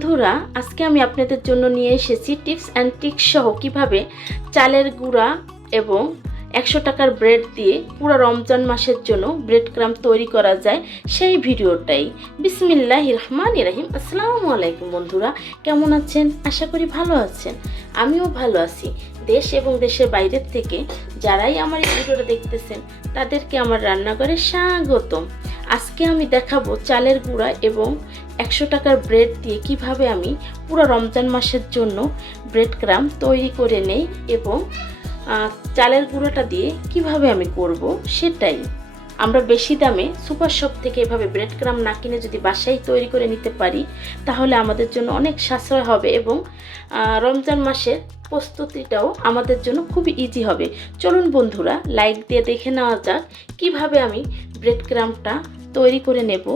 বন্ধুরা, আজকে আমি আপনাদের জন্য নিয়ে এসেছি টিপস অ্যান্ড ট্রিক্স সহ কীভাবে চালের গুঁড়া এবং একশো টাকার ব্রেড দিয়ে পুরো রমজান মাসের জন্য ব্রেড ক্রাম তৈরি করা যায় সেই ভিডিওটাই। বিসমিল্লাহ রহমান ইরাহিম আসসালামু আলাইকুম বন্ধুরা, কেমন আছেন? আশা করি ভালো আছেন। আমিও ভালো আছি। দেশ এবং দেশের বাইরের থেকে যারাই আমার এই ভিডিওটা দেখতেছেন, তাদেরকে আমার রান্নাঘরে স্বাগতম। আজকে আমি দেখাবো চালের গুঁড়া এবং একশো টাকার ব্রেড দিয়ে কীভাবে আমি পুরো রমজান মাসের জন্য ব্রেড ক্রাম তৈরি করে নেই এবং চালের গুঁড়োটা দিয়ে কীভাবে আমি করব সেটাই। আমরা বেশি দামে সুপার শপ থেকে এভাবে ব্রেড ক্রাম না কিনে যদি বাসায় তৈরি করে নিতে পারি, তাহলে আমাদের জন্য অনেক সাশ্রয় হবে এবং রমজান মাসের প্রস্তুতিটাও আমাদের জন্য খুবই ইজি হবে। চলুন বন্ধুরা লাইক দিয়ে দেখে নেওয়া যাক কীভাবে আমি ব্রেড ক্রামটা তৈরি করে নেব।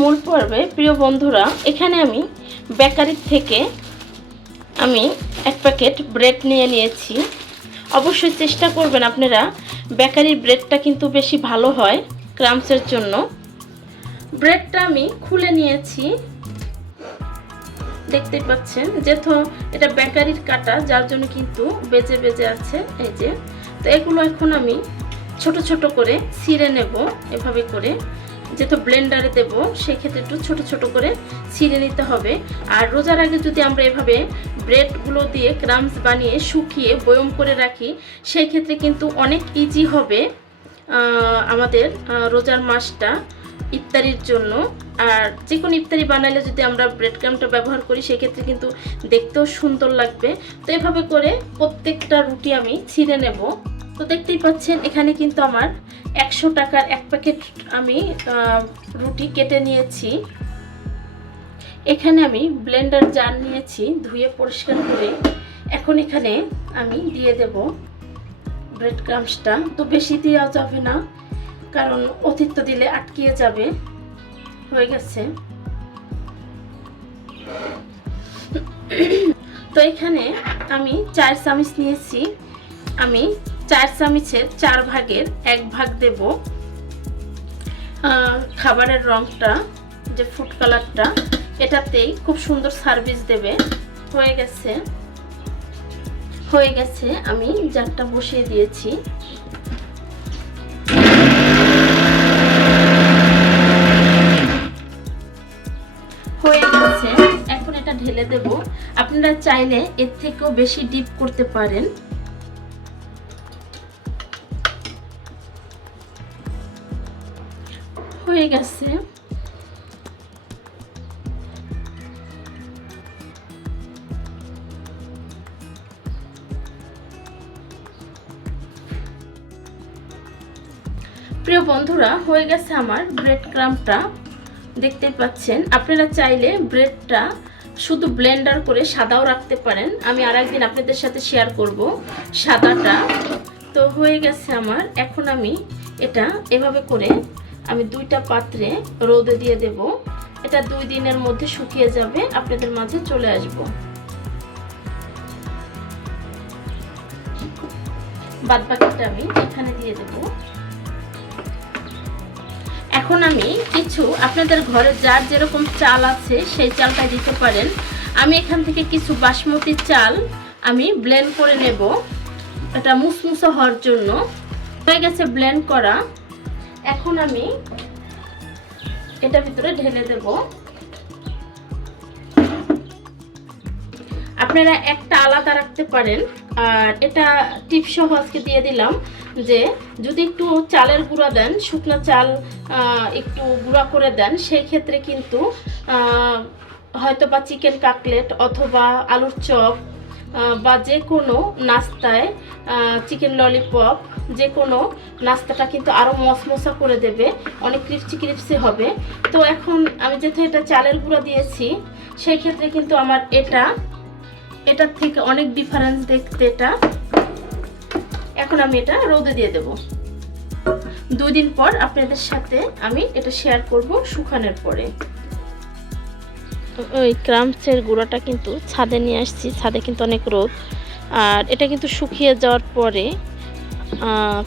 মূল পর্বে, প্রিয় বন্ধুরা, এখানে আমি বেকারির থেকে আমি এক প্যাকেট ব্রেড নিয়ে নিয়েছি। অবশ্যই চেষ্টা করবেন আপনারা বেকারির ব্রেডটা কিন্তু বেশি ভালো হয় ক্রামসের জন্য। ব্রেডটা আমি খুলে নিয়েছি। দেখতে পাচ্ছেন, যেহেতু এটা বেকারির কাটা, যার জন্য কিন্তু বেজে বেজে আছে। এই যে, তো এগুলো এখন আমি ছোট ছোট করে ছিঁড়ে নেব, এভাবে করে। যেহেতু ব্লেন্ডারে দেব, সেক্ষেত্রে একটু ছোট ছোট করে ছিঁড়ে নিতে হবে। আর রোজার আগে যদি আমরা এভাবে ব্রেডগুলো দিয়ে ক্রামস বানিয়ে শুকিয়ে বয়ম করে রাখি সেই ক্ষেত্রে কিন্তু অনেক ইজি হবে আমাদের রোজার মাসটা ইফতারির জন্য। আর যে কোনো ইফতারি বানালে যদি আমরা ব্রেড ক্রামটা ব্যবহার করি, সেক্ষেত্রে কিন্তু দেখতেও সুন্দর লাগবে। তো এভাবে করে প্রত্যেকটা রুটি আমি ছিঁড়ে নেব। তো দেখতেই পাচ্ছেন, এখানে কিন্তু আমার একশো টাকার এক প্যাকেট আমি রুটি কেটে নিয়েছি। এখানে আমি ব্লেন্ডার জার নিয়েছি, ধুয়ে পরিষ্কার করে। এখন এখানে আমি দিয়ে দেব ব্রেড ক্রামসটা। তো বেশি দেওয়া যাবে না, কারণ অতিরিক্ত দিলে আটকিয়ে যাবে। হয়ে গেছে। তো এখানে আমি চার চামচ নিয়েছি আমি চার চামচের চার ভাগের এক ভাগ দেব। খাবারের রংটা, যে ফুড কালারটা এটাতেই খুব সুন্দর সার্ভিস দেবে। হয়ে গেছে। হয়ে গেছে, আমি জারটা বসিয়ে দিয়েছি। হয়ে গেছে। এখন এটা ঢেলে দেব। আপনারা চাইলে এর থেকেও বেশি ডিপ করতে পারেন। হয়ে গেছে। প্রিয় বন্ধুরা, হয়ে গেছে আমার ব্রেড ক্রামটা দেখতে পাচ্ছেন, আপনারা চাইলে ব্রেডটা শুধু ব্লেন্ডার করে সাদাও রাখতে পারেন। আমি আর একদিন আপনাদের সাথে শেয়ার করব সাদাটা। তো হয়ে গেছে আমার, এখন আমি এটা এভাবে করে আমি দুইটা পাত্রে রোদে দিয়ে দেব। এটা দুই দিনের মধ্যে শুকিয়ে যাবে, আপনাদের মাঝে চলে আসব। বাদ বাকিটা আমি এখানে দিয়ে দেবো। এখন আমি কিছু আপনাদের ঘরে যার যেরকম চাল আছে, সেই চালটা দিতে পারেন। আমি এখান থেকে কিছু বাসমতি চাল আমি ব্লেন্ড করে নেব। এটা মুসমুসো হওয়ার জন্য। হয়ে গেছে ব্লেন্ড করা। এখন আমি এটা ভিতরে ঢেলে দেব। আপনারা একটা আলাদা রাখতে পারেন। আর এটা টিপ সহ আজকে দিয়ে দিলাম যে, যদি একটু চালের গুঁড়া দেন, শুকনো চাল একটু গুঁড়া করে দেন সেই ক্ষেত্রে কিন্তু হয়তো বা চিকেন কাকলেট অথবা আলুর চপ বা যে কোনো নাস্তায় চিকেন ললিপপ যে কোনো নাস্তাটা কিন্তু আরও মশমশা করে দেবে, অনেক ক্রিপসি ক্রিপসি হবে। তো এখন আমি যেহেতু এটা চালের গুঁড়া দিয়েছি সেই ক্ষেত্রে কিন্তু আমার এটা, এটার থেকে অনেক ডিফারেন্স দেখতে এটা। এখন আমি এটা রোদে দিয়ে দেব। দুদিন পর আপনাদের সাথে আমি এটা শেয়ার করব শুকানোর পরে। ওই ক্রামসের গুঁড়োটা কিন্তু ছাদে নিয়ে আসছি। ছাদে কিন্তু অনেক রোদ। আর এটা কিন্তু শুকিয়ে যাওয়ার পরে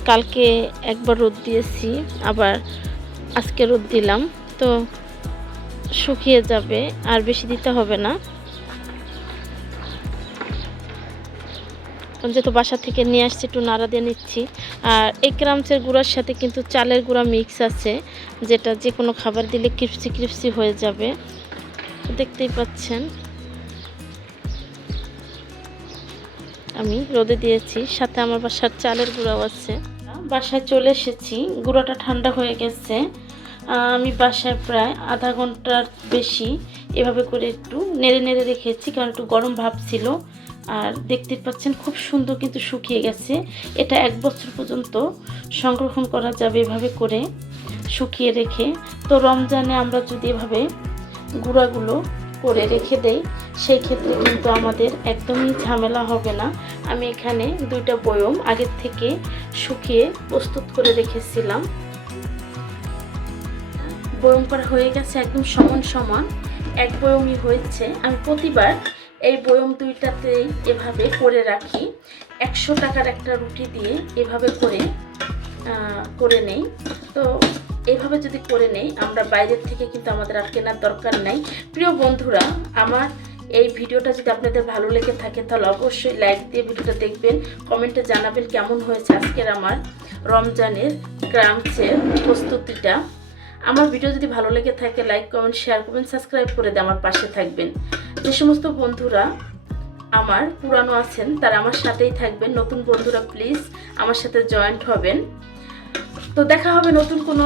কালকে একবার রোদ দিয়েছি, আবার আজকে রোদ দিলাম। তো শুকিয়ে যাবে, আর বেশি দিতে হবে না। যেহেতু বাসা থেকে নিয়ে আসছি, একটু নাড়া দিয়ে নিচ্ছি। আর এই ক্রামসের গুঁড়ার সাথে কিন্তু চালের গুঁড়া মিক্স আছে, যেটা যে কোনো খাবার দিলে ক্রিপসি ক্রিপসি হয়ে যাবে। দেখতেই পাচ্ছেন। আমি রোদে দিয়েছি, সাথে আমার বাসার চালের গুঁড়াও আছে। বাসায় চলে এসেছি, গুঁড়োটা ঠান্ডা হয়ে গেছে। আমি বাসায় প্রায় আধা ঘণ্টার বেশি এভাবে করে একটু নেড়ে নেড়ে রেখেছি, কারণ একটু গরম ভাব ছিল। আর দেখতে পাচ্ছেন, খুব সুন্দর কিন্তু শুকিয়ে গেছে। এটা এক বছর পর্যন্ত সংরক্ষণ করা যাবে এভাবে করে শুকিয়ে রেখে। তো রমজানে আমরা যদি এভাবে গুঁড়াগুলো করে রেখে দেই, সেই ক্ষেত্রে কিন্তু আমাদের একদমই ঝামেলা হবে না। আমি এখানে দুইটা বয়ম আগের থেকে শুকিয়ে প্রস্তুত করে রেখেছিলাম। বয়ম করা হয়ে গেছে একদম সমান সমান, এক বয়মই হয়েছে। আমি প্রতিবার এই বয়ম দুইটাতেই এভাবে করে রাখি। একশো টাকার একটা রুটি দিয়ে এভাবে করে করে নেই। তো এভাবে যদি করে নেই, আমরা বাইরের থেকে কিন্তু আমাদের আর কেনার দরকার নাই। প্রিয় বন্ধুরা, আমার এই ভিডিওটা যদি আপনাদের ভালো লেগে থাকে, তাহলে অবশ্যই লাইক দিয়ে ভিডিওটা দেখবেন। কমেন্টে জানাবেন কেমন হয়েছে আজকের আমার রমজানের গ্রামসের প্রস্তুতিটা। আমার ভিডিও যদি ভালো লেগে থাকে লাইক কমেন্ট শেয়ার করবেন সাবস্ক্রাইব করে দিয়ে আমার পাশে থাকবেন। যে সমস্ত বন্ধুরা আমার পুরানো আছেন, তারা আমার সাথেই থাকবেন। নতুন বন্ধুরা প্লিজ আমার সাথে জয়েন্ট হবেন। তো দেখা হবে নতুন কোনো